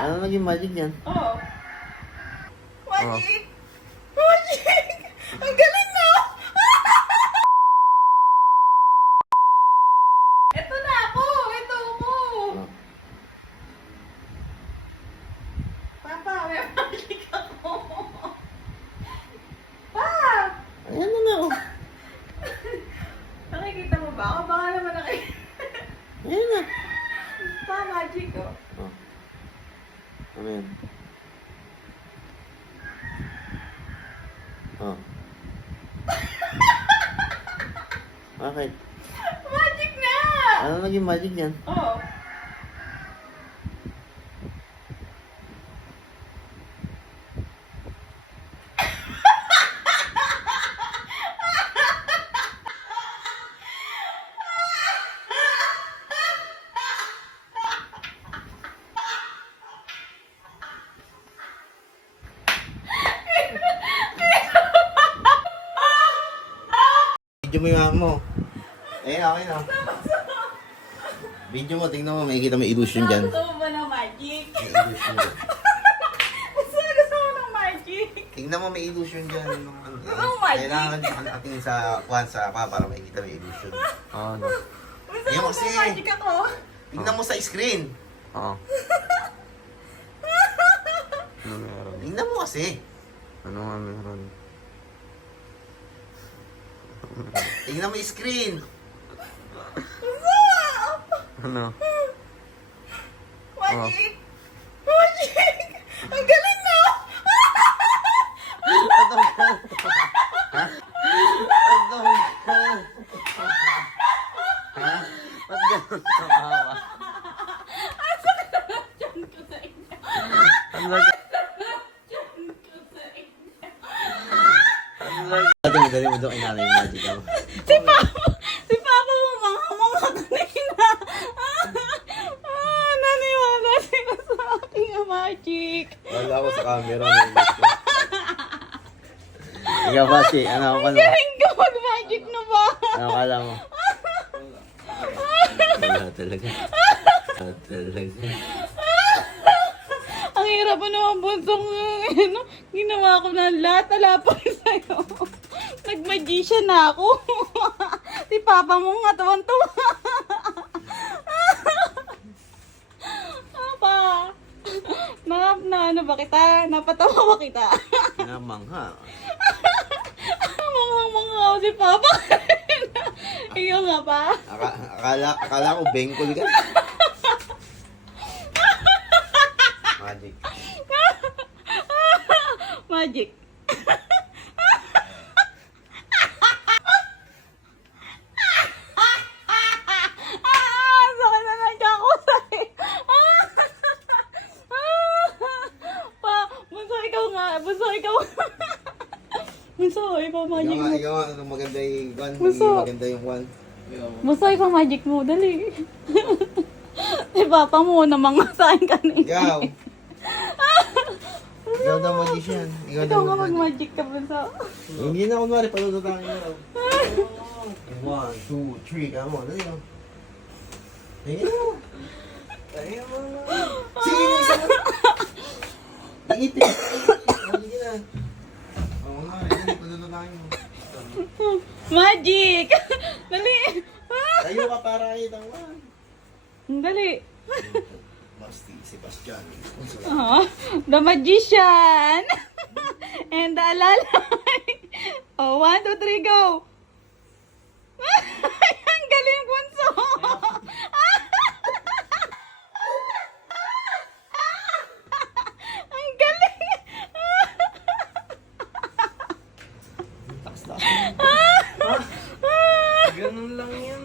Ano naging magic yan? Oo. Magic! Magic! Ang galing na! Ito na ako! Ito mo! Oh. Papa, may magic ako! Pa! Ayan na nga, oh. Nakikita mo ba ako? Baka naman nakikita. Ayan na. Pa, magic ko. Oh. Ano yan? Oh. Bakit? Magic na! Ano naging magic yan? Oo. Video mo yung mama mo. Ayan, okay na. Video mo, tingnan mo, makikita may illusion dyan. Gusto mo ba ng magic? May illusion dyan. Gusto mo ng magic? Tingnan mo, may illusion dyan. Anong magic? Kailangan natin sa kuhan sa pa para makikita may illusion. Oo, no. Gusto Ayun mo kasi. ng magic ako? Tingnan mo sa screen. Oo. Ano meron? Tingnan mo kasi. Ano nga meron? Tingnan mo yung screen. Ano? Magic! Magic! Ang galing na! Patong ka. Ha? Patong ka. Ha? Ba't ganun tumawa? Diyan ko sa inyo. Ang laga. Ang laga. Dati madali mo doon inanay yung magic ako. Si Papa mo mga kanina. Naniwala sila sa aking magic. Wala ako sa camera. Ikaw ba, si? Ano ako pa Galing ka mag-magic na ba? Ano kala mo? Wala talaga. Wala talaga. Ang hirap mo naman bunsong ano, ginawa ko na lahat alapang sa'yo. Nag-magician na ako. Si Papa mo nga tuwan-tuwa. Papa, ano ba kita? Napatawa ba kita? Namangha. Mga si Papa. Ikaw nga pa? Akala ko bengkol ka. Magic. Magic. Sakit na nandiyan ako sa'yo. Bunso, ikaw nga. Bunso, ikaw. Bunso, ikaw magic mo. Ikaw nga, maganda yung one. Gusto. Maganda yung one. Bunso, ikaw magic mo. Dali. Si Papa mo, namangasahin ka na Ikaw. Ikaw daw magician. Ikaw daw nga mag-magic. mag-magic ka, Bunso. Hindi na kunwari, palututangin na raw. 1, 2, 3, come on. Dali mo. Ayun mo. Ayun mo. Sige mo, isa mo. Iipin. Sige na. Oo nga, dali, palututangin mo. Magic! Dali! Tayo ka para kitang one. Dali! Masti, Sebastian. The Magician! And the Alalay! Oh, 1, 2, 3, go! Ang galing, Bunso! Ang galing! Ganun lang yan.